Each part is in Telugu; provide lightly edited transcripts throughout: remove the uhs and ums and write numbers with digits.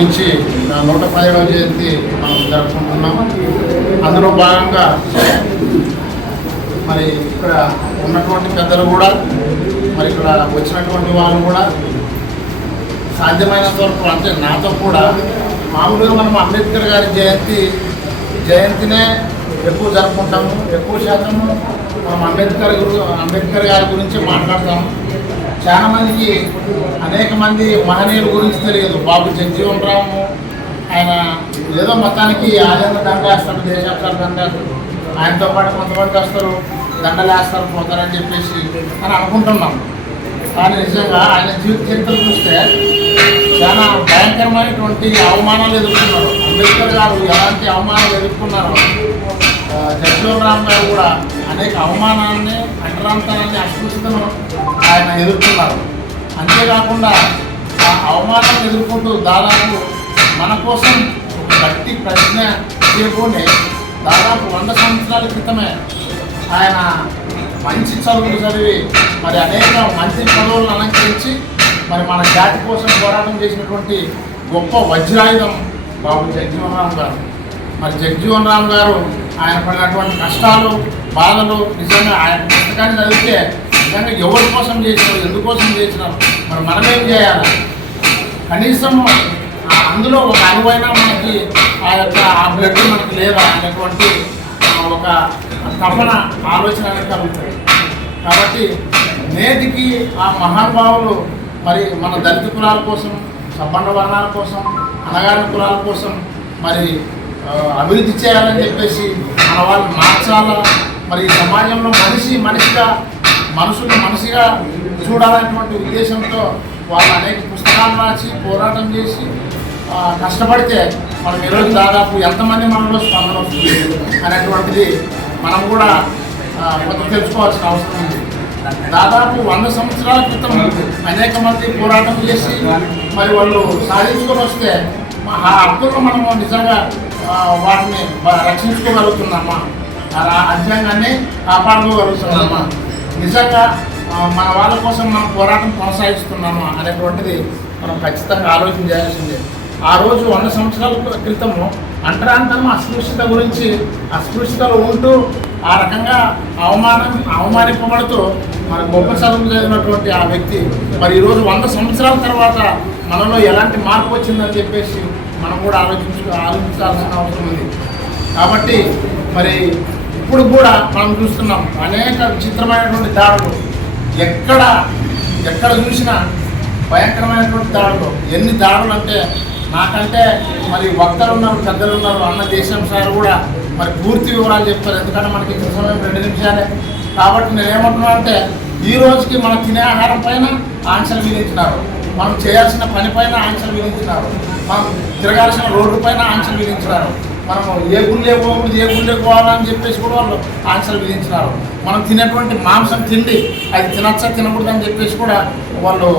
గురించి 110వ జయంతి మనం జరుపుకుంటున్నాము. అందులో భాగంగా మరి ఇక్కడ ఉన్నటువంటి పెద్దలు కూడా మరి ఇక్కడ వచ్చినటువంటి వాళ్ళు కూడా సాధ్యమైనంత వరకు అంటే నాతో కూడా మామూలుగా మనం అంబేద్కర్ గారి జయంతినే ఎక్కువ జరుపుకుంటాము. ఎక్కువ శాతము మనం అంబేద్కర్ గారి గురించి మాట్లాడతాము. చాలా మందికి అనేక మంది మహనీయుల గురించి తెలియదు. బాబు జగజీవన్ రాము ఆయన ఏదో మొత్తానికి ఆజాద దండ వేస్తారు, దేశాచార దండ వేస్తారు, ఆయనతో పాటు కొంతమంది వస్తారు దండలు వేస్తారు పోతారని చెప్పేసి అని అనుకుంటున్నాం. కానీ నిజంగా ఆయన జీవిత చరిత్ర చూస్తే చాలా భయంకరమైనటువంటి అవమానాలు ఎదుర్కొన్నారు. అంబేద్కర్ గారు ఎలాంటి అవమానాలు ఎదుర్కొన్నారో జగజీవన్ రామ్ గారు కూడా అనేక అవమానాన్ని, అంటరాంతనాన్ని, అస్పృశ్యతను ఆయన ఎదుర్కొన్నారు. అంతేకాకుండా ఆ అవమానాన్ని ఎదుర్కొంటూ దాదాపు మన కోసం ఒక గట్టి ప్రశ్న చేయబోనే దాదాపు 100 సంవత్సరాల క్రితమే ఆయన మంచి చదువులు చదివి మరి అనేక మంచి పదవులను అలంకరించి మరి మన జాతి కోసం పోరాటం చేసినటువంటి గొప్ప వజ్రాయుధం బాబు జగజీవన్ రామ్ గారు. మరి జగజీవన్ రామ్ గారు ఆయన పడినటువంటి కష్టాలు, బాధలు నిజంగా ఆయన పుస్తకాన్ని చదివితే నిజంగా ఎవరి కోసం చేసినారు, ఎందుకోసం చేసినారు, మరి మనమేం చేయాలి, కనీసం అందులో ఒక అనువైనా మనకి ఆ బ్లడ్ మనకి లేదా అనేటువంటి ఒక తపన ఆలోచన అనేది కలుగుతుంది. కాబట్టి నేటికి ఆ మహానుభావులు మరి మన దళిత కులాల కోసం, సబ్బండ వర్ణాల కోసం, అనగారిన కులాల కోసం మరి అభివృద్ధి చేయాలని చెప్పేసి మన వాళ్ళు మార్చాలా, మరి సమాజంలో మనిషిగా మనిషిగా చూడాలనేటువంటి ఉద్దేశంతో వాళ్ళు అనేక పుస్తకాలు రాసి పోరాటం చేసి కష్టపడితే మనం ఈరోజు దాదాపు ఎంతమంది మనలో స్పందన వస్తుంది అనేటువంటిది మనం కూడా కొంత తెలుసుకోవాల్సిన అవసరం ఉంది. దాదాపు 100 సంవత్సరాల క్రితం అనేక మంది పోరాటం చేసి మరి వాళ్ళు సాధించుకొని వస్తే ఆ హక్కులను మనము నిజంగా వాటిని రక్షించుకోగలుగుతున్నామా, రాజ్యాంగాన్ని కాపాడుకోగలుగుతున్నామా, నిజంగా మన వాళ్ళ కోసం మనం పోరాటం కొనసాగిస్తున్నామా అనేటువంటిది మనం ఖచ్చితంగా ఆలోచన చేయాల్సిందే. ఆ రోజు 100 సంవత్సరాల క్రితము అంటరాంతరం అస్పృశ్యతలు ఉంటూ ఆ రకంగా అవమానింపబడుతూ మన గొప్ప చదువులు చదివినటువంటి ఆ వ్యక్తి మరి ఈరోజు 100 సంవత్సరాల తర్వాత మనలో ఎలాంటి మార్పు వచ్చిందని చెప్పేసి మనం కూడా ఆలోచించాల్సిన అవసరం ఉంది. కాబట్టి మరి ఇప్పుడు కూడా మనం చూస్తున్నాం అనేక విచిత్రమైనటువంటి దాడులు, ఎక్కడ చూసినా భయంకరమైనటువంటి దాడులు. ఎన్ని దాడులు అంటే నాకంటే మరి వక్తలు ఉన్నారు, పెద్దలు ఉన్నారు, అన్న దేశం సార్ కూడా మరి పూర్తి వివరాలు చెప్తారు. ఎందుకంటే మనకి ఇచ్చిన సమయం 2 నిమిషాలే. కాబట్టి నేను ఏమంటున్నా అంటే ఈ రోజుకి మనం తినే ఆహారం పైన ఆంక్షలు విధించినారు, మనం చేయాల్సిన పని పైన ఆంక్షలు విధించినారు, మనం తిరగాల్సిన రోడ్డు పైన ఆంక్షలు విధించినారు, మనము ఏ గుళ్ళే పోకూడదు, ఏ గుళ్ళే పోవాలని చెప్పేసి కూడా వాళ్ళు ఆంక్షలు విధించినారు. మనం తినేటువంటి మాంసం తిండి అది తినచ్చా తినకూడదు అని చెప్పేసి కూడా వాళ్ళు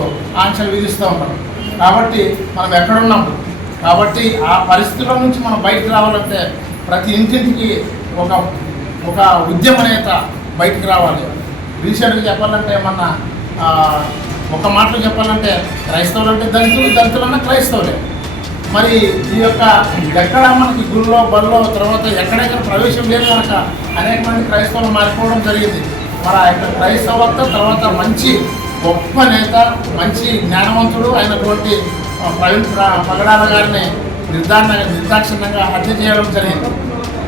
ఆంక్షలు విధిస్తూ ఉన్నారు. కాబట్టి మనం ఎక్కడున్నాము, కాబట్టి ఆ పరిస్థితుల నుంచి మనం బయటకు రావాలంటే ప్రతి ఇంటింటికి ఒక ఉద్యమ నేత బయటకు రావాలి. రీసెంట్గా చెప్పాలంటే ఏమన్నా ఒక మాటలో చెప్పాలంటే క్రైస్తవులు అంటే దళితులన్నా క్రైస్తవులే. మరి ఈ యొక్క ఎక్కడ మనకి గుళ్ళో బల్లో తర్వాత ఎక్కడెక్కడ ప్రవేశం లేదు కనుక అనేక మంది క్రైస్తవులు మారిపోవడం జరిగింది. మరి ఆ యొక్క క్రైస్తవత తర్వాత మంచి గొప్ప నేత, మంచి జ్ఞానవంతుడు అయినటువంటి ప్రవీణ్ పగడాల గారిని నిర్దాక్షిణ్యంగా హత్య చేయడం జరిగింది.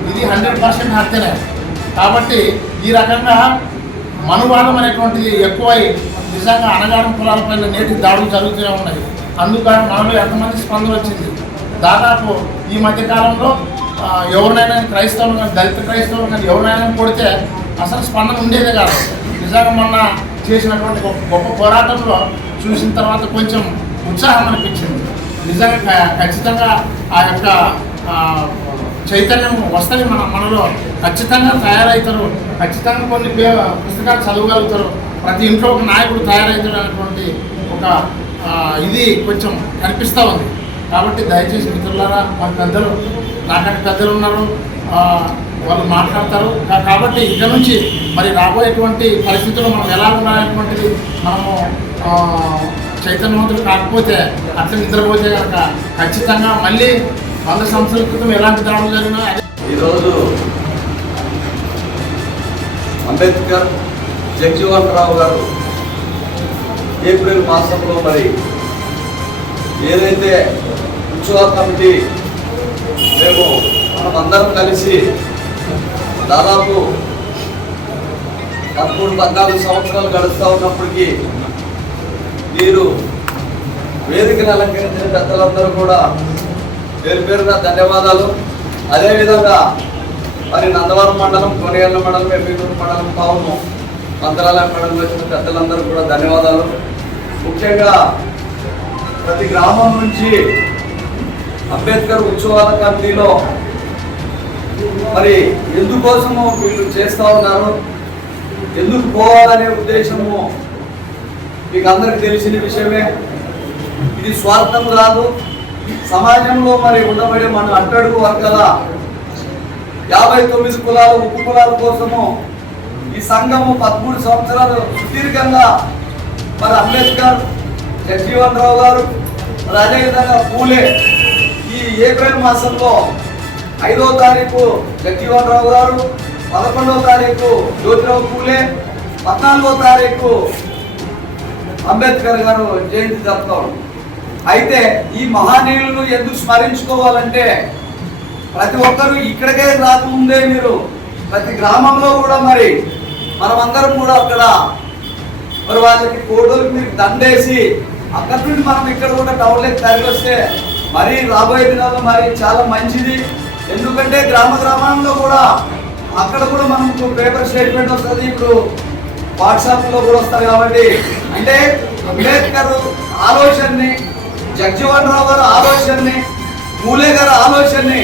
ఇది 100% హత్యనే. కాబట్టి ఈ రకంగా మనువాదం అనేటువంటిది ఎక్కువై నిజంగా అణగారిన కులాలపైన నేటికి దాడులు జరుగుతూనే ఉన్నాయి. అందుకని మనలో ఎంతమంది స్పందన వచ్చింది. దాదాపు ఈ మధ్యకాలంలో ఎవరినైనా క్రైస్తవులు కానీ దళిత క్రైస్తవులు కానీ ఎవరినైనా కొడితే అసలు స్పందన ఉండేదే కాదు. నిజంగా మొన్న చేసినటువంటి గొప్ప పోరాటంలో చూసిన తర్వాత కొంచెం ఉత్సాహం అనిపించింది. నిజంగా ఖచ్చితంగా ఆ యొక్క చైతన్యం వస్తుంది మనలో, ఖచ్చితంగా తయారవుతారు, ఖచ్చితంగా కొన్ని పుస్తకాలు చదవగలుగుతారు, ప్రతి ఇంట్లో ఒక నాయకుడు తయారవుతాడు అనేటువంటి ఒక ఇది కొంచెం కనిపిస్తూ ఉంది. కాబట్టి దయచేసి మిత్రులారా, మన పెద్దలు నాకంటే పెద్దలు ఉన్నారు, వాళ్ళు మాట్లాడతారు. కాబట్టి ఇక్కడ నుంచి మరి రాబోయేటువంటి పరిస్థితుల్లో మనం ఎలా ఉండాలనేటువంటిది మనము చైతన్యవంతులు కాకపోతే అట్లా నిద్రపోతే కనుక ఖచ్చితంగా మళ్ళీ 100 సంవత్సరాల క్రితం ఎలాంటి దాడులు జరిగినా ఈరోజు అంబేద్కర్ జగజీవన్ రావు గారు ఏప్రిల్ మాసంలో మరి ఏదైతే ఉత్సవ కమిటీ మేము మనమందరం కలిసి దాదాపు 13-14 సంవత్సరాలు గడుస్తూ ఉన్నప్పటికీ మీరు వేదికను అలంకరించిన పెద్దలందరూ కూడా పేరు పేరున ధన్యవాదాలు. అదేవిధంగా మరి నందవరం మండలం, కొనిగల్ల మండలం, ఎంపీటూరు మండలం, టౌను, మంత్రాలయం మండలం వచ్చిన పెద్దలందరూ కూడా ధన్యవాదాలు. ముఖ్యంగా ప్రతి గ్రామం నుంచి అంబేద్కర్ ఉత్సవాల కమిటీలో మరి ఎందుకోసమో వీళ్ళు చేస్తూ ఉన్నారు, ఎందుకు పోవాలనే ఉద్దేశము మీకు అందరికి తెలిసిన విషయమే. ఇది స్వార్థం కాదు. సమాజంలో మరి ఉండబడే మన అట్టడుగు వర్గాల 59 కులాలు, ఉప కులాల కోసము ఈ సంఘము 13 సంవత్సరాలు సుదీర్ఘంగా మరి అంబేద్కర్, జగజీవన్ రావు గారు, మరి అదేవిధంగా పూలే ఈ ఏప్రిల్ మాసంలో 5వ తారీఖు జగజీవన్ రావు గారు, 11వ తారీఖు జ్యోతిరావు పూలే, 14వ తారీఖు అంబేద్కర్ గారు జయంతి జరుపుతాం. అయితే ఈ మహానీయులను ఎందుకు స్మరించుకోవాలంటే ప్రతి ఒక్కరు ఇక్కడికే రాకముందే మీరు ప్రతి గ్రామంలో కూడా మరి మనమందరం కూడా అక్కడ మరి వాళ్ళకి కోడోలకు మీరు దండేసి అక్కడి నుండి మనం ఇక్కడ కూడా టౌన్లోకి తరలి వస్తే మరి రాబోయే దినాల్లో మరి చాలా మంచిది. ఎందుకంటే గ్రామంలో కూడా అక్కడ కూడా మనకు పేపర్ స్టేట్మెంట్ వస్తుంది, ఇప్పుడు వాట్సాప్లో కూడా వస్తారు. కాబట్టి అంటే అంబేద్కర్ ఆలోచనని, జగజీవన్ రావు గారు ఆలోచనని, పూలే గారు ఆలోచనని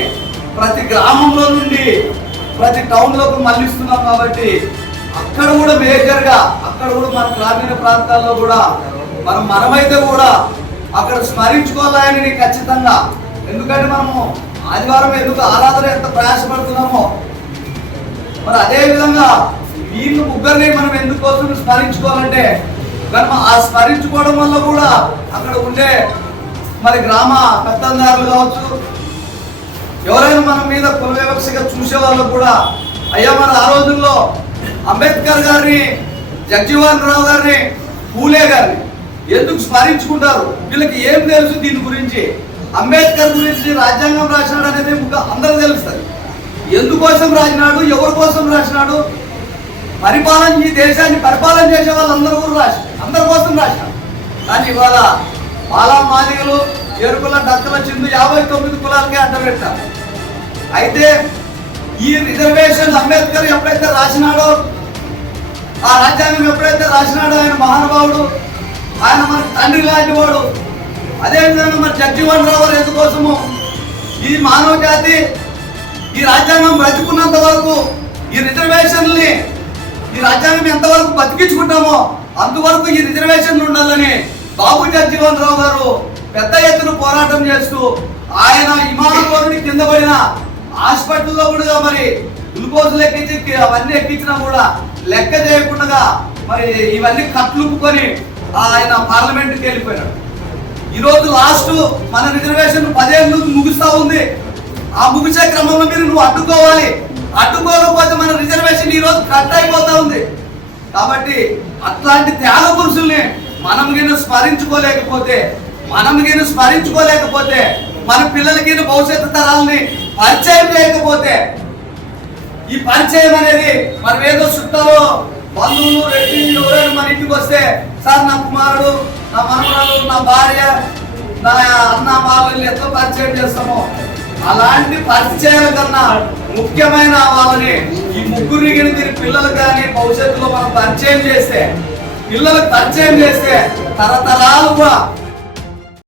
ప్రతి గ్రామంలో నుండి ప్రతి టౌన్లోకి మళ్ళిస్తున్నాం. కాబట్టి అక్కడ కూడా మేజర్గా అక్కడ కూడా మన గ్రామీణ ప్రాంతాల్లో కూడా మనమైతే కూడా అక్కడ స్మరించుకోవాలని ఖచ్చితంగా. ఎందుకంటే మనము ఆదివారం ఎందుకు ఆరాధన ఎంత ప్రయాసపడుతున్నామో మరి అదే విధంగా వీళ్ళు ముగ్గురిని మనం ఎందుకోసం స్మరించుకోవాలంటే మనం ఆ స్మరించుకోవడం వల్ల కూడా అక్కడ ఉండే మరి గ్రామ పెత్తందారులు కావచ్చు, ఎవరైనా మన మీద కుల వివక్షగా చూసే వాళ్ళు కూడా అయ్యా మన ఆ రోజుల్లో అంబేద్కర్ గారిని, జగజీవన్ రావు గారిని, పూలే గారిని ఎందుకు స్మరించుకుంటారు, వీళ్ళకి ఏం తెలుసు దీని గురించి, అంబేద్కర్ గురించి రాజ్యాంగం రాసినాడు అనేది అందరూ తెలుస్తుంది. ఎందుకోసం రాసినాడు, ఎవరి కోసం రాసినాడు, ఈ దేశాన్ని పరిపాలన చేసే వాళ్ళందరూ కూడా రాసి అందరి కోసం రాసినాడు. కానీ ఇవాళ మాలా మాదిగలు, ఎరుకుల, డక్కల, చిందు 59 కులాలకే అడ్డపెట్టారు. అయితే ఈ రిజర్వేషన్ అంబేద్కర్ ఎప్పుడైతే రాసినాడో, ఆ రాజ్యాంగం ఎప్పుడైతే రాసినాడో ఆయన మహానుభావుడు, ఆయన మన తండ్రి లాంటి వాడు. అదేవిధంగా మరి జగజీవన్ రావు గారు ఎందుకోసము ఈ మానవ జాతి ఈ రాజ్యాంగం బ్రతుకున్నంత వరకు ఈ రిజర్వేషన్ని, ఈ రాజ్యాంగం ఎంతవరకు బతికించుకుంటామో అంతవరకు ఈ రిజర్వేషన్లు ఉండాలని బాబు జగజీవన్ రావు గారు పెద్ద ఎత్తున పోరాటం చేస్తూ ఆయన హిమాలయ కింద పడిన హాస్పిటల్లో కూడా మరి గ్లూకోజులు ఎక్కించి అవన్నీ ఎక్కించినా కూడా లెక్క చేయకుండా మరి ఇవన్నీ కట్లుపుకొని ఆయన పార్లమెంట్కి వెళ్ళిపోయినాడు. ఈరోజు లాస్ట్ మన రిజర్వేషన్ 10 ఏళ్ళు ముగుస్తా ఉంది. ఆ ముగిసే క్రమంలో మీరు నువ్వు అడ్డుకోవాలి, అడ్డుకోకపోతే మన రిజర్వేషన్ ఈ రోజు కట్ అయిపోతా ఉంది. కాబట్టి అట్లాంటి త్యాగ పురుషుల్ని మనం స్మరించుకోలేకపోతే మన పిల్లలకి భవిష్యత్తు తరాలని పరిచయం చేయకపోతే, ఈ పరిచయం అనేది మనం ఏదో చుట్టాలో బంధువులు, రెడ్డి ఎవరైనా మన ఇంటికి వస్తే సార్ నా కుమారుడు, నా మనవరాలు, నా భార్య, నా అన్న వాళ్ళని ఎంతో పరిచయం చేస్తామో అలాంటి పరిచయాల కన్నా ముఖ్యమైన వాళ్ళని ఈ ముగ్గురిని దీని పిల్లలకు కానీ భవిష్యత్తులో మనం పరిచయం చేస్తే, పిల్లలకు పరిచయం చేస్తే తరతరాలుగా